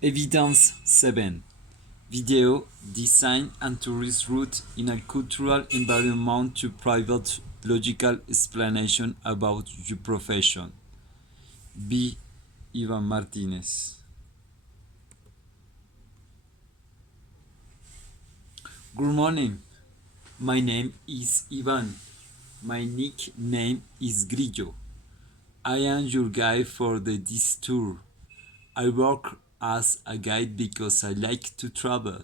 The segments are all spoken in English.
Evidence 7. Video, design and tourist route in a cultural environment to private logical explanation about your profession. B. Ivan Martinez. Good morning. My name is Ivan. My nickname is Grillo. I am your guide for this tour. I work as a guide because I like to travel.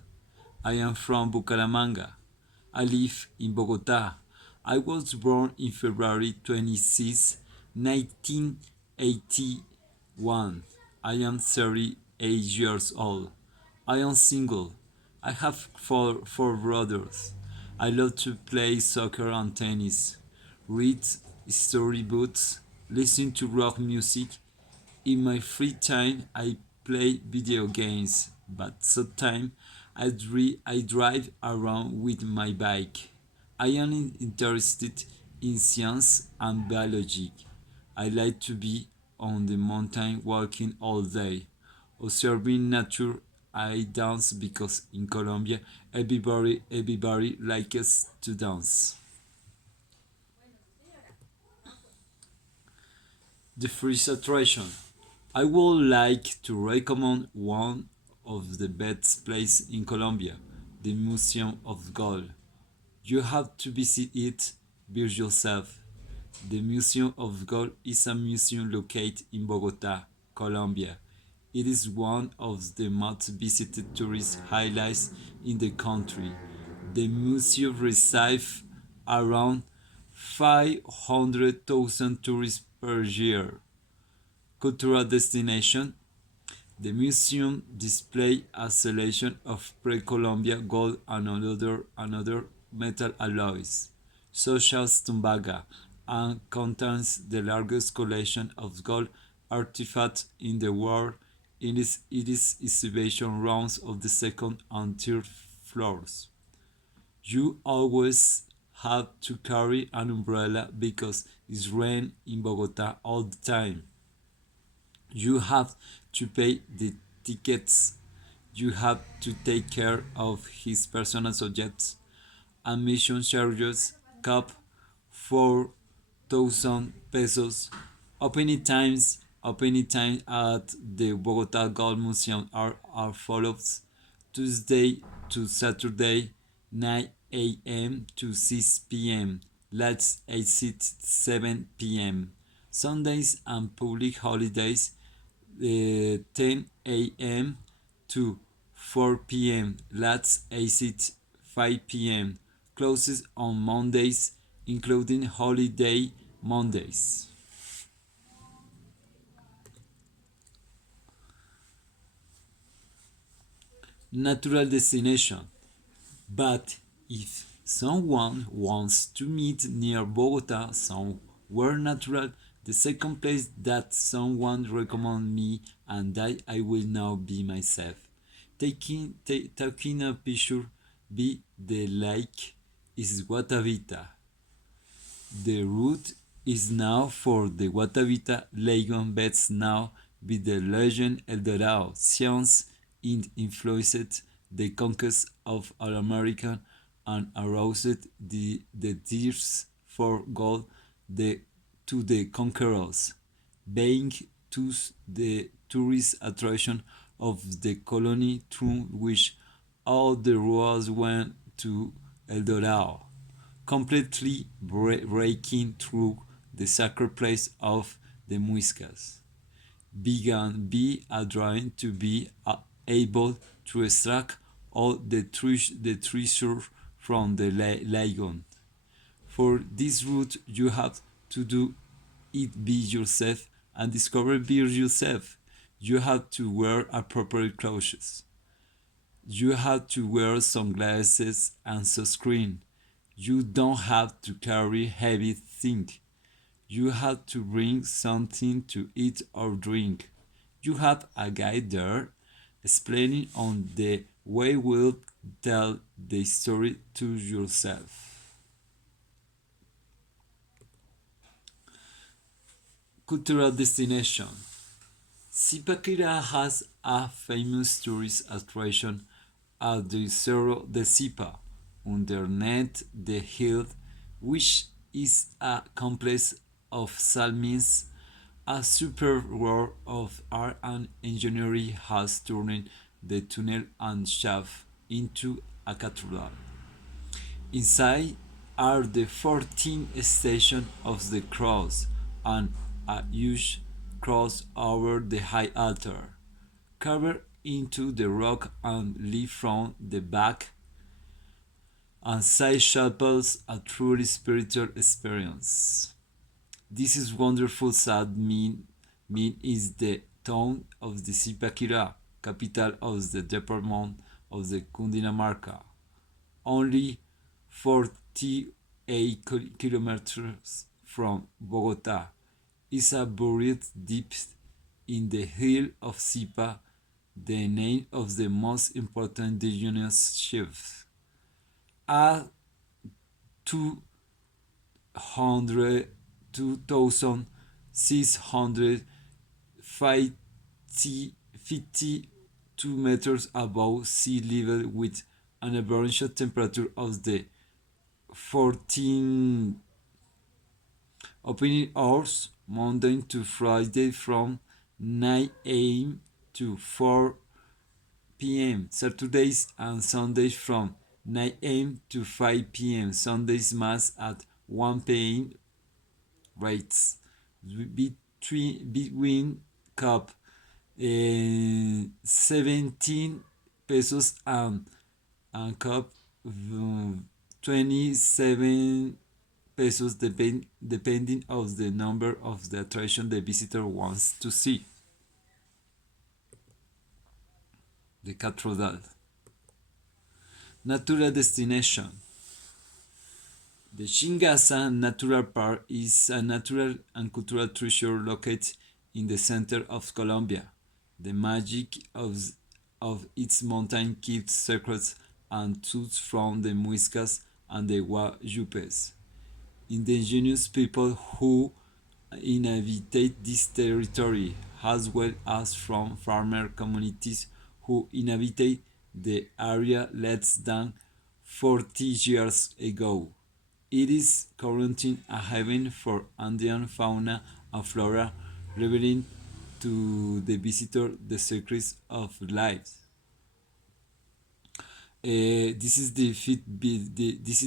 I am from Bucaramanga. I live in Bogota. I was born in February 26, 1981. I am 38 years old. I am single. I have four brothers. I love to play soccer and tennis, read storybooks, listen to rock music. In my free time, I play video games, but sometimes I drive around with my bike. I am interested in science and biology. I like to be on the mountain walking all day, observing nature. I dance because in Colombia everybody likes to dance. The first attraction. I would like to recommend one of the best places in Colombia, the Museum of Gold. You have to visit it by yourself. The Museum of Gold is a museum located in Bogota, Colombia. It is one of the most visited tourist highlights in the country. The museum receives around 500,000 tourists per year. Cultural destination. The museum displays a selection of pre-Columbian gold and other metal alloys, such as tumbaga, and contains the largest collection of gold artifacts in the world. It is exhibition rooms of the second and third floors. You always have to carry an umbrella because it's rain in Bogota all the time. You have to pay the tickets. You have to take care of his personal subjects. Admission charges cap 4,000 pesos. Opening times at the Bogota Gold Museum are follows: Tuesday to Saturday 9 a.m. to 6 p.m. Last exit 7 p.m. Sundays and public holidays 10 a.m. to 4 p.m. Last exit 5 p.m. Closes on Mondays, including holiday Mondays. Natural destination. But if someone wants to meet near Bogota, somewhere natural, the second place that someone recommend me and that I will now be myself. Taking a picture by the lake is Guatavita. The route is now for the Guatavita Lagoon beds now with the legend El Dorado. Science it influenced the conquest of all America and aroused the thirst for gold to the conquerors, being thus the tourist attraction of the colony through which all the roads went to El Dorado, completely breaking through the sacred place of the Muiscas. Began be a dream to be able to extract all the treasure from the lagoon. For this route, you have to do it by yourself and discover by yourself. You have to wear appropriate clothes. You have to wear sunglasses and sunscreen. You don't have to carry heavy things. You have to bring something to eat or drink. You have a guide there explaining on the way will tell the story to yourself. Cultural destination. Zipaquirá has a famous tourist attraction at the Cerro de Zipa, underneath the hill, which is a complex of salmins. A superb work of art and engineering has turned the tunnel and shaft into a cathedral. Inside are the 14 stations of the cross and a huge cross over the high altar, carved into the rock and lit from the back and side chapels, a truly spiritual experience. This is wonderful sad mean is the town of the Zipaquirá, capital of the department of the Cundinamarca, only 48 kilometers from Bogota. Is a buried deep in the hill of Zipa, the name of the most important indigenous chief. A 2,652 meters above sea level with an average temperature of the 14 opening hours Monday to Friday from 9 a.m. to 4 p.m. Saturdays and Sundays from 9 a.m. to 5 p.m. Sundays mass at 1 p.m. Rates between cup 17 pesos and cup 27 pesos depending of the number of the attraction the visitor wants to see. The Cathedral. Natural destination. The Chingasa Natural Park is a natural and cultural treasure located in the center of Colombia. The magic of its mountain keeps secrets and truths from the Muiscas and the Guayupes. Indigenous people who inhabit this territory, as well as from farmer communities who inhabited the area less than 40 years ago. It is currently a haven for Andean fauna and flora, revealing to the visitor the secrets of life. This is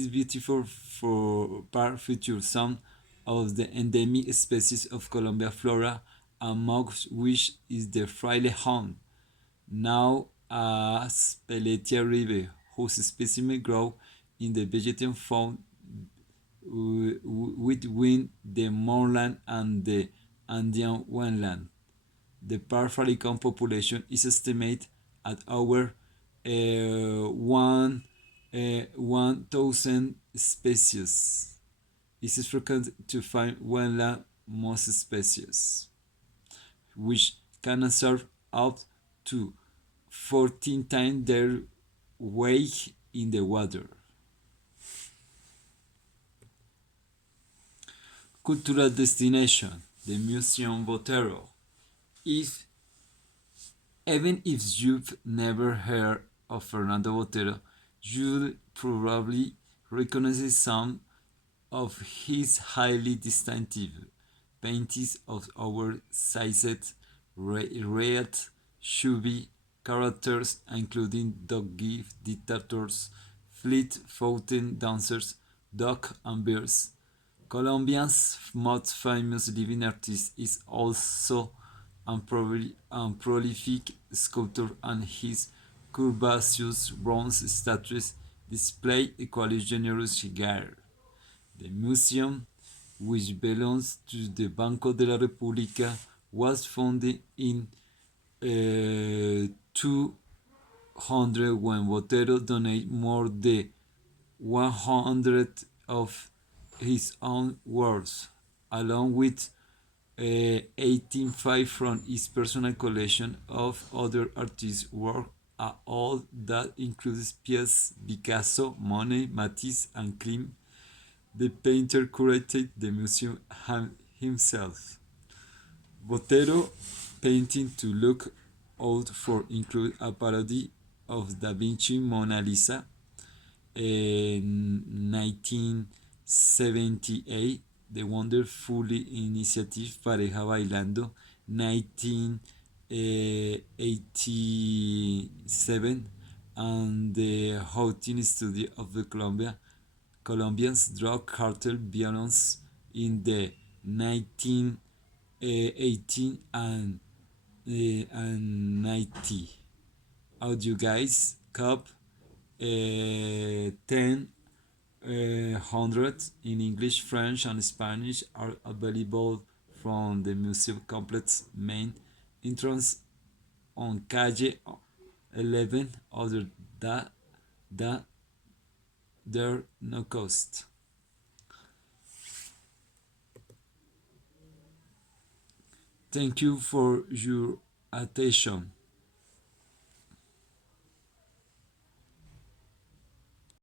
beautiful for part feature some of the endemic species of Colombia flora, amongst which is the fraile home, now as Peletia river, whose specimens grow in the vegetation found between the moorland and the Andean wetland. The park Falicon population is estimated at over 1,000 species. It is frequent to find wetland most species, which can absorb up to 14 times their weight in the water. Cultural destination, the Museum Botero. If Even if you've never heard of Fernando Botero, you'll probably recognize some of his highly distinctive paintings of oversized, red, chubby characters, including dog-gift dictators, fleet-footed dancers, duck and bears. Colombia's most famous living artist is also a prolific sculptor, and his curvaceous bronze statues display equally generous gear. The museum, which belongs to the Banco de la República, was founded in 200 when Botero donated more than 100 of his own works, along with 18.5 from his personal collection of other artists' work. All that includes Picasso, Monet, Matisse, and Klimt. The painter curated the museum himself. Botero painting to look out for include a parody of Da Vinci Mona Lisa in 1978, The Wonderful Initiative Pareja Bailando 1987, and the Houghton Studio of the Colombians drug cartel violence in the 1918 and 90. Audio guys, Cup 10 100 in English, French, and Spanish are available from the museum complex main entrance on Calle 11. Other that there no cost. Thank you for your attention.